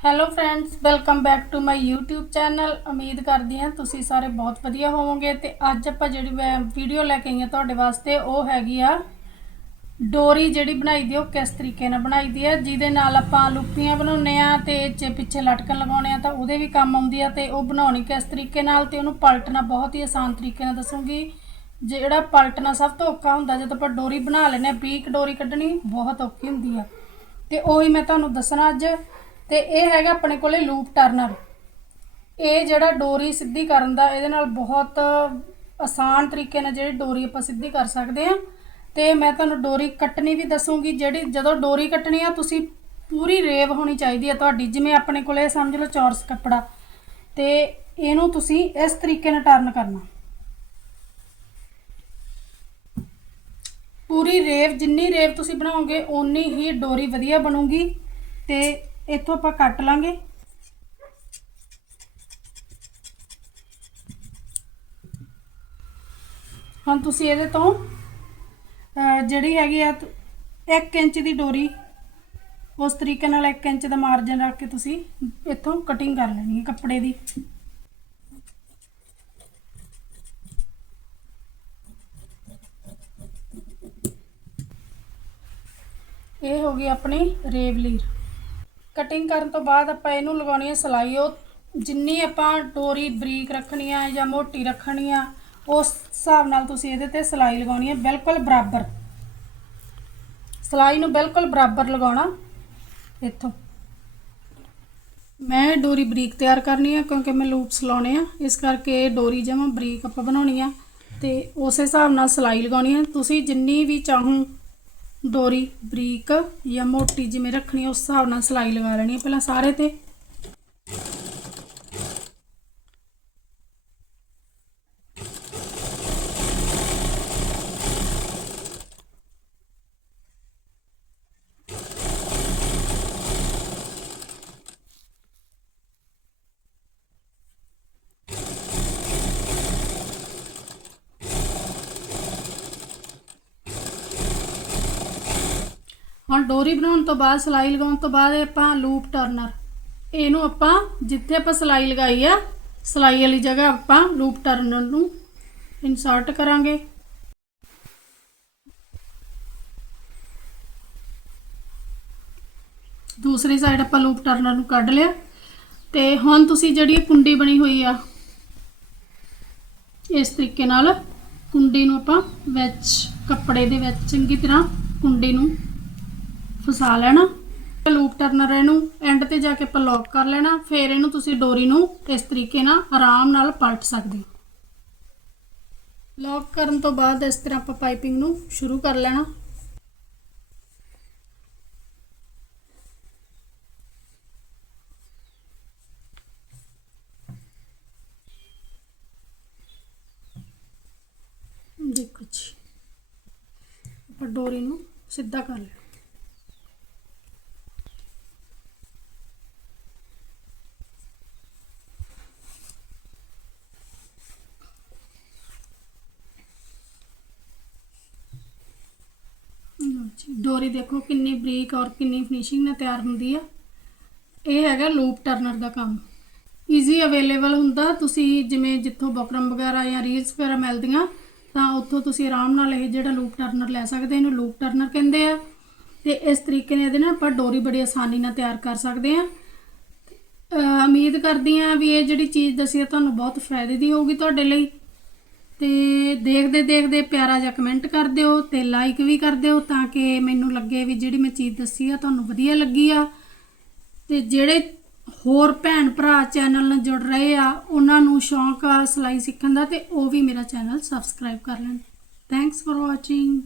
Hello friends welcome back to my YouTube channel ਉਮੀਦ ਕਰਦੀ ਹਾਂ ਤੁਸੀਂ ਸਾਰੇ ਬਹੁਤ ਵਧੀਆ ਹੋਵੋਗੇ ਤੇ ਅੱਜ ਆਪਾਂ ਜਿਹੜੀ ਮੈਂ ਵੀਡੀਓ ਲੈ ਕੇ ਆਈ ਹਾਂ ਤੁਹਾਡੇ ਵਾਸਤੇ, ਉਹ ਹੈਗੀ ਆ ਡੋਰੀ ਜਿਹੜੀ ਬਣਾਈ ਦੀ ਉਹ ਕਿਸ ਤਰੀਕੇ ਨਾਲ ਬਣਾਈ ਦੀ ਹੈ ਜਿਹਦੇ ਨਾਲ ਆਪਾਂ ਲੁੱਪੀਆਂ ਬਣਾਉਨੇ ਆ ਤੇ 'ਚ ਪਿੱਛੇ ਲਟਕਣ ਲਗਾਉਣੇ ਆ ਤਾਂ ਉਹਦੇ ਵੀ ਕੰਮ ਆਉਂਦੀ ਆ ਤੇ ਉਹ ਬਣਾਉਣੀ ਕਿਸ ਤਰੀਕੇ ਨਾਲ ਤੇ ਉਹਨੂੰ ਪਲਟਣਾ ਬਹੁਤ ਹੀ ਆਸਾਨ ਤਰੀਕੇ ਨਾਲ ਦੱਸੂਗੀ। ਜਿਹੜਾ ਪਲਟਣਾ ਸਭ ਤੋਂ ਔਖਾ ਹੁੰਦਾ, ਜਦੋਂ ਆਪਾਂ ਡੋਰੀ ਬਣਾ ਲੈਨੇ ਆ ਬੀਕ ਡੋਰੀ ਕੱਢਣੀ ਬਹੁਤ ਔਖੀ ਹੁੰਦੀ ਆ। ਤੇ ਉਹੀ ਮੈਂ ਤੁਹਾਨੂੰ ਦੱਸਣਾ ਅੱਜ ਤੇ ਇਹ ਹੈਗਾ ਆਪਣੇ ਕੋਲੇ ਲੂਪ ਟਰਨਰ। ਇਹ ਜਿਹੜਾ ਡੋਰੀ ਸਿੱਧੀ ਕਰਨ ਦਾ, ਇਹਦੇ ਨਾਲ ਬਹੁਤ ਆਸਾਨ ਤਰੀਕੇ ਨਾਲ ਜਿਹੜੀ ਡੋਰੀ ਆਪਾਂ ਸਿੱਧੀ ਕਰ ਸਕਦੇ ਆ ਤੇ ਮੈਂ ਤੁਹਾਨੂੰ ਡੋਰੀ ਕੱਟਣੀ ਵੀ ਦੱਸੂਗੀ, ਜਿਹੜੀ ਜਦੋਂ ਡੋਰੀ ਕੱਟਣੀ ਆ, ਤੁਸੀਂ ਪੂਰੀ ਰੇਵ ਹੋਣੀ ਚਾਹੀਦੀ ਆ ਤੁਹਾਡੀ, ਜਿਵੇਂ ਆਪਣੇ ਕੋਲੇ ਸਮਝ ਲਓ ਚੌਰਸ ਕੱਪੜਾ। ਤੇ ਇਹਨੂੰ ਤੁਸੀਂ ਇਸ ਤਰੀਕੇ ਨਾਲ ਟਰਨ ਕਰਨਾ। ਪੂਰੀ ਰੇਵ, ਜਿੰਨੀ ਰੇਵ ਤੁਸੀਂ ਬਣਾਓਗੇ, ਓਨੀ ਹੀ ਡੋਰੀ ਵਧੀਆ ਬਣੂਗੀ। ਤੇ ਇੱਥੋਂ ਆਪਾਂ ਕੱਟ ਲਾਂਗੇ। ਹੁਣ ਤੁਸੀਂ ਇਹਦੇ ਤੋਂ ਜਿਹੜੀ ਹੈਗੀ ਆ 1 ਇੰਚ ਦੀ ਡੋਰੀ, ਉਸ ਤਰੀਕੇ ਨਾਲ 1 ਇੰਚ ਦਾ ਮਾਰਜਨ ਰੱਖ ਕੇ ਤੁਸੀਂ ਇੱਥੋਂ ਕਟਿੰਗ ਕਰ ਲੈਣੀ ਹੈ ਕੱਪੜੇ ਦੀ। ਇਹ ਹੋ ਗਈ ਆਪਣੀ ਰੇਵਲੀਰ। ਕਟਿੰਗ ਕਰਨ ਤੋਂ ਬਾਅਦ ਆਪਾਂ ਇਹਨੂੰ ਲਗਾਉਣੀ ਹੈ ਸਲਾਈ ਉਹ ਜਿੰਨੀ ਆਪਾਂ ਡੋਰੀ ਬਰੀਕ ਰੱਖਣੀ ਆ ਜਾਂ ਮੋਟੀ ਰੱਖਣੀ ਆ, ਉਸ ਹਿਸਾਬ ਨਾਲ ਤੁਸੀਂ ਇਹਦੇ ਤੇ ਸਲਾਈ ਲਗਾਉਣੀ ਹੈ ਬਿਲਕੁਲ ਬਰਾਬਰ। ਸਲਾਈ ਨੂੰ ਬਿਲਕੁਲ ਬਰਾਬਰ ਲਗਾਉਣਾ। ਇੱਥੋਂ। ਮੈਂ ਡੋਰੀ ਬਰੀਕ ਤਿਆਰ ਕਰਨੀ ਆ ਕਿਉਂਕਿ ਮੈਂ ਲੂਪਸ ਲਾਉਣੇ ਆ। ਇਸ ਕਰਕੇ ਡੋਰੀ ਜਮਾ ਬਰੀਕ ਆਪਾਂ ਬਣਾਉਣੀ ਆ ਤੇ ਉਸੇ ਹਿਸਾਬ ਨਾਲ ਸਲਾਈ ਲਗਾਉਣੀ ਹੈ ਤੁਸੀਂ ਜਿੰਨੀ ਵੀ ਚਾਹੋ ਡੋਰੀ ਬਰੀਕ ਜਾਂ ਮੋਟੀ ਜਿਵੇਂ ਰੱਖਣੀ ਉਸ ਹਿਸਾਬ ਨਾਲ ਸਲਾਈ ਲਗਾ ਲੈਣੀ ਹੈ ਪਹਿਲਾਂ ਸਾਰੇ ਤੇ ਹੁਣ ਡੋਰੀ ਬਣਾਉਣ ਤੋਂ ਬਾਅਦ, ਸਲਾਈ ਲਗਾਉਣ ਤੋਂ ਬਾਅਦ ਇਹ ਆਪਾਂ ਲੂਪ ਟਰਨਰ ਇਹਨੂੰ ਆਪਾਂ ਜਿੱਥੇ ਆਪਾਂ ਸਲਾਈ ਲਗਾਈ ਆ, ਸਲਾਈ ਵਾਲੀ ਜਗ੍ਹਾ ਆਪਾਂ ਲੂਪ ਟਰਨਰ ਨੂੰ ਇਨਸਰਟ ਕਰਾਂਗੇ। ਦੂਸਰੀ ਸਾਈਡ ਆਪਾਂ ਲੂਪ ਟਰਨਰ ਨੂੰ ਕੱਢ ਲਿਆ। ਤੇ ਹੁਣ ਤੁਸੀਂ ਜਿਹੜੀ ਕੁੰਡੀ ਬਣੀ ਹੋਈ ਆ, ਇਸ ਤਰੀਕੇ ਨਾਲ ਕੁੰਡੀ ਨੂੰ ਆਪਾਂ ਵਿੱਚ, ਕੱਪੜੇ ਦੇ ਵਿੱਚ ਚੰਗੀ ਤਰ੍ਹਾਂ ਕੁੰਡੀ ਨੂੰ ਫਸਾ ਲੈਣਾ ਲੂਪ ਟਰਨਰ ਇਹਨੂੰ ਐਂਡ ਤੇ ਜਾ ਕੇ ਆਪਾਂ ਲੌਕ ਕਰ ਲੈਣਾ, ਫਿਰ ਇਹਨੂੰ ਤੁਸੀਂ ਡੋਰੀ ਨੂੰ ਇਸ ਤਰੀਕੇ ਨਾਲ ਆਰਾਮ ਨਾਲ ਪਲਟ ਸਕਦੇ ਹੋ। ਲੌਕ ਕਰਨ ਤੋਂ ਬਾਅਦ ਇਸ ਤਰ੍ਹਾਂ ਆਪਾਂ ਪਾਈਪਿੰਗ ਨੂੰ ਸ਼ੁਰੂ ਕਰ ਲੈਣਾ। ਦੇਖੋ ਜੀ, ਆਪਾਂ ਡੋਰੀ ਨੂੰ ਸਿੱਧਾ ਕਰ ਲੈਣਾ ਲਓ ਜੀ, ਡੋਰੀ ਦੇਖੋ ਕਿੰਨੀ ਬਰੀਕ ਔਰ ਕਿੰਨੀ ਫਿਨਿਸ਼ਿੰਗ ਨਾਲ ਤਿਆਰ ਹੁੰਦੀ ਆ। ਇਹ ਹੈਗਾ ਲੂਪ ਟਰਨਰ ਦਾ ਕੰਮ। ਈਜ਼ੀ ਅਵੇਲੇਬਲ ਹੁੰਦਾ, ਤੁਸੀਂ ਜਿਵੇਂ ਜਿੱਥੋਂ ਬਕਰਮ ਵਗੈਰਾ ਜਾਂ ਰੀਲਸ ਵਗੈਰਾ ਮਿਲਦੀਆਂ, ਤਾਂ ਉੱਥੋਂ ਤੁਸੀਂ ਆਰਾਮ ਨਾਲ ਇਹ ਜਿਹੜਾ ਲੂਪ ਟਰਨਰ ਲੈ ਸਕਦੇ ਇਹਨੂੰ ਲੂਪ ਟਰਨਰ ਕਹਿੰਦੇ ਆ। ਤੇ ਇਸ ਤਰੀਕੇ ਨਾਲ ਇਹਦੇ ਨਾਲ ਆਪਾਂ ਡੋਰੀ ਬੜੀ ਆਸਾਨੀ ਨਾਲ ਤਿਆਰ ਕਰ ਸਕਦੇ ਆ। ਅਹ ਉਮੀਦ ਕਰਦੀ ਆ ਵੀ ਇਹ ਜਿਹੜੀ ਚੀਜ਼ ਦੱਸੀ ਤੁਹਾਨੂੰ ਬਹੁਤ ਫਾਇਦੇ ਦੀ ਹੋਊਗੀ ਤੁਹਾਡੇ ਲਈ। ਤੇ ਦੇਖਦੇ ਦੇਖਦੇ ਪਿਆਰਾ ਜਿਹਾ ਕਮੈਂਟ ਕਰ ਦਿਓ ਤੇ ਲਾਈਕ ਵੀ ਕਰ ਦਿਓ ਤਾਂ ਕਿ ਮੈਨੂੰ ਲੱਗੇ ਵੀ ਜਿਹੜੀ ਮੈਂ ਚੀਜ਼ ਦੱਸੀ ਆ ਤੁਹਾਨੂੰ ਵਧੀਆ ਲੱਗੀ ਆ। ਤੇ ਜਿਹੜੇ ਹੋਰ ਭੈਣ ਭਰਾ ਚੈਨਲ ਨਾਲ ਜੁੜ ਰਹੇ ਆ, ਉਹਨਾਂ ਨੂੰ ਸ਼ੌਂਕ ਆ ਸਿਲਾਈ ਸਿੱਖਣ ਦਾ ਤੇ ਉਹ ਵੀ ਮੇਰਾ ਚੈਨਲ ਸਬਸਕ੍ਰਾਈਬ ਕਰ ਲੈਣ। Thanks for watching